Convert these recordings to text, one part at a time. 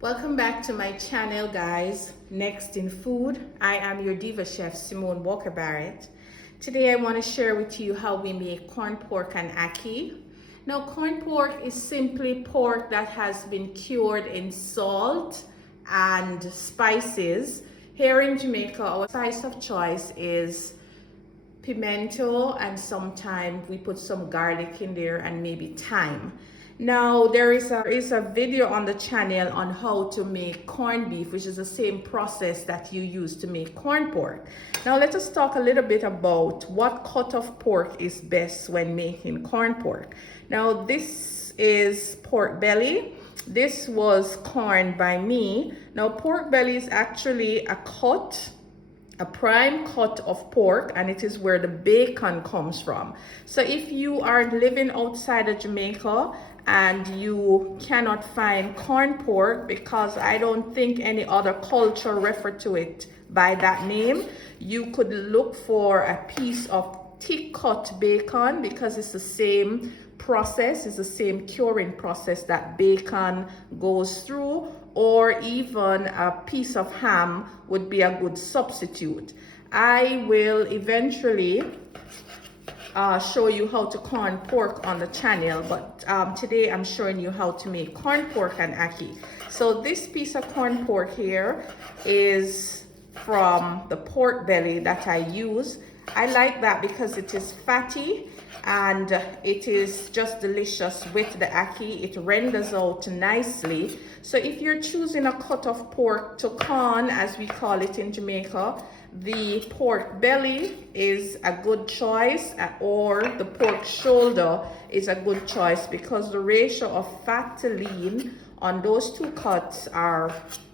Welcome back to my channel, guys. Next in food, I am your diva chef, Simone Walker Barrett. Today I want to share with you how we make corn pork and ackee. Now, corn pork is simply pork that has been cured in salt and spices. Here in Jamaica, our spice of choice is pimento, and sometimes we put some garlic in there and maybe thyme. Now there is a video on the channel on how to make corned beef, which is the same process that you use to make corn pork. Now let us talk a little bit about what cut of pork is best when making corn pork. Now this is pork belly. This was corned by me. Now pork belly is actually a prime cut of pork, and it is where the bacon comes from. So if you are living outside of Jamaica and you cannot find corn pork, because I don't think any other culture refer to it by that name, you could look for a piece of thick cut bacon, because it's the same process, it's the same curing process that bacon goes through, or even a piece of ham would be a good substitute. I will eventually show you how to corn pork on the channel, but today I'm showing you how to make corn pork and ackee. So this piece of corn pork here is from the pork belly that I use. I like that because it is fatty and it is just delicious with the ackee. It renders out nicely. So if you're choosing a cut of pork to corn, as we call it in Jamaica, the pork belly is a good choice, or the pork shoulder is a good choice, because the ratio of fat to lean on those two cuts are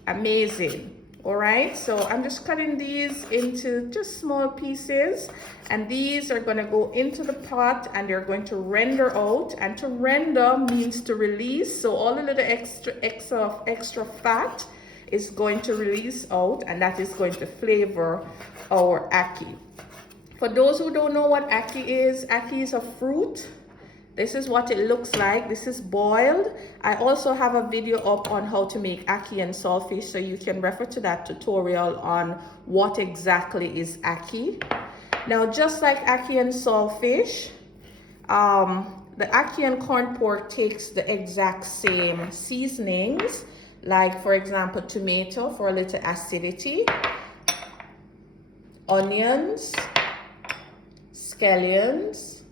amazing. All right, so I'm just cutting these into just small pieces, and these are going to go into the pot and they're going to render out. And to render means to release, so all the little extra fat is going to release out, and that is going to flavor our ackee. For those who don't know what ackee is a fruit. This is what it looks like. This is boiled. I also have a video up on how to make ackee and saltfish, so you can refer to that tutorial on what exactly is ackee. Now, just like ackee and saltfish, the ackee and corn pork takes the exact same seasonings, like for example tomato for a little acidity, onions, scallions,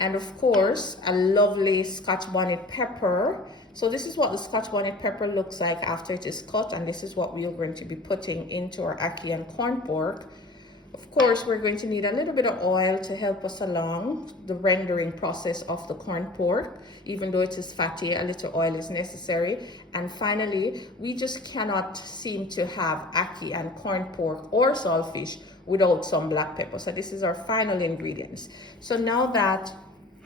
and of course a lovely Scotch bonnet pepper. So this is what the Scotch bonnet pepper looks like after it is cut, and this is what we are going to be putting into our ackee and corn pork. Of course, we're going to need a little bit of oil to help us along the rendering process of the corn pork. Even though it is fatty, a little oil is necessary. And finally, we just cannot seem to have ackee and corn pork or saltfish without some black pepper. So this is our final ingredients. So now that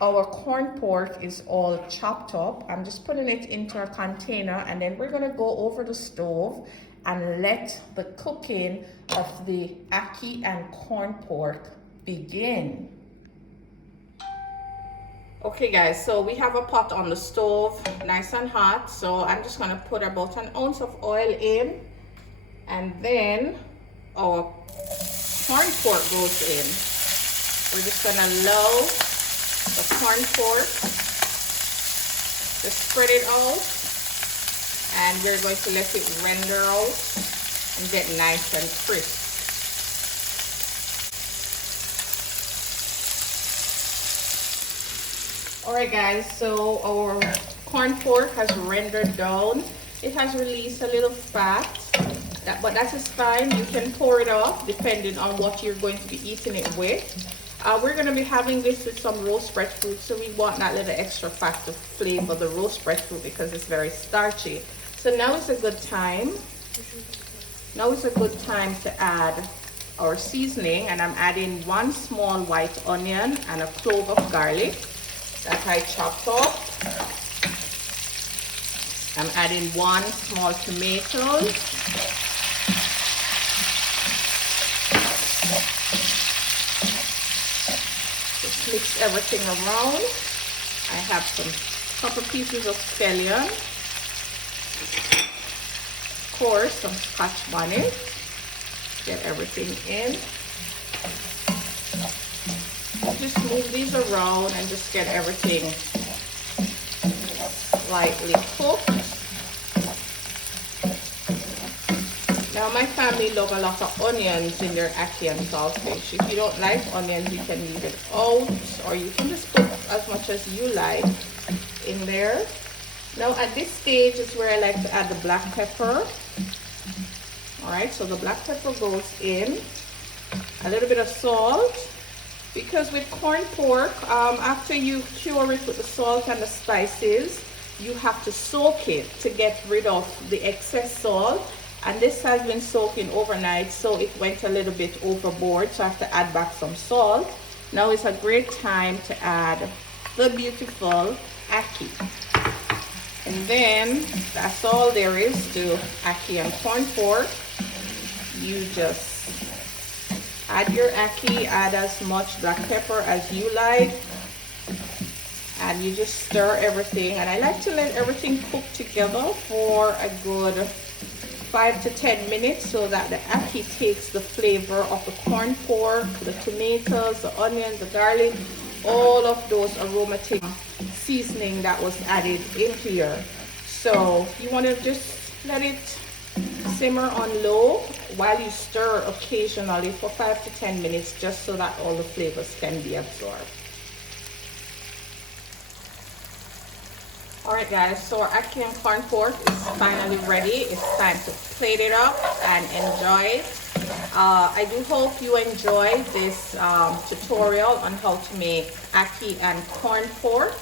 our corn pork is all chopped up, I'm just putting it into a container, and then we're going to go over the stove and let the cooking of the ackee and corn pork begin. Okay guys, so we have a pot on the stove, nice and hot. So I'm just going to put about an ounce of oil in, and then our corn pork goes in. We're just going to allow the corn pork to spread it out, and we're going to let it render out and get nice and crisp. Alright guys, so our corn pork has rendered down. It has released a little fat, but that is fine. You can pour it off depending on what you're going to be eating it with. We're going to be having this with some roast breadfruit, so we want that little extra fat to flavor the roast breadfruit because it's very starchy. So now is a good time. Now is a good time to add our seasoning, and I'm adding 1 small white onion and a clove of garlic that I chopped up. I'm adding 1 small tomato. Just mix everything around. I have some couple pieces of scallion, Of course, some Scotch bonnet. Get everything in. Just move these around and just get everything lightly cooked. Now my family love a lot of onions in their ackee and saltfish. If you don't like onions, you can leave it out, or you can just put as much as you like in there. Now at this stage is where I like to add the black pepper. Alright, so the black pepper goes in. A little bit of salt. Because with corned pork, after you cure it with the salt and the spices, you have to soak it to get rid of the excess salt. And this has been soaking overnight, so it went a little bit overboard, so I have to add back some salt. Now is a great time to add the beautiful ackee. And then that's all there is to ackee and corned pork. You just add your ackee, add as much black pepper as you like, and you just stir everything. And I like to let everything cook together for a good 5 to 10 minutes so that the ackee takes the flavor of the corned pork, the tomatoes, the onions, the garlic, all of those aromatic seasoning that was added in here. So you want to just let it simmer on low while you stir occasionally for 5 to 10 minutes, just so that all the flavors can be absorbed. Alright guys, so our ackee and corned pork is finally ready. It's time to plate it up and enjoy it. I do hope you enjoyed this tutorial on how to make ackee and corned pork.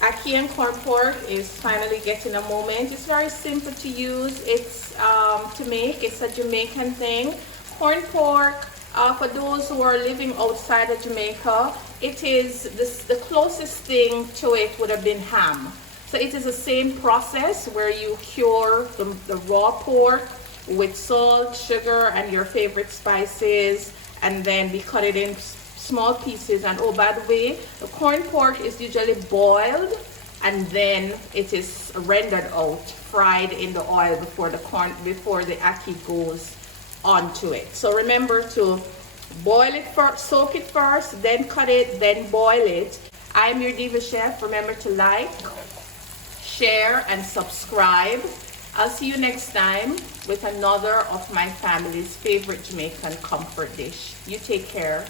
Ackee and corned pork is finally getting a moment. It's very simple to use. It's to make. It's a Jamaican thing. Corned pork, for those who are living outside of Jamaica, it is the closest thing to it would have been ham. So it is the same process where you cure the raw pork with salt, sugar, and your favorite spices, and then we cut it in small pieces. And oh, by the way, the corned pork is usually boiled and then it is rendered out, fried in the oil before the ackee goes onto it. So remember to boil it first, soak it first, then cut it, then boil it. I'm your Diva Chef. Remember to like, share, and subscribe. I'll see you next time with another of my family's favorite Jamaican comfort dish. You take care.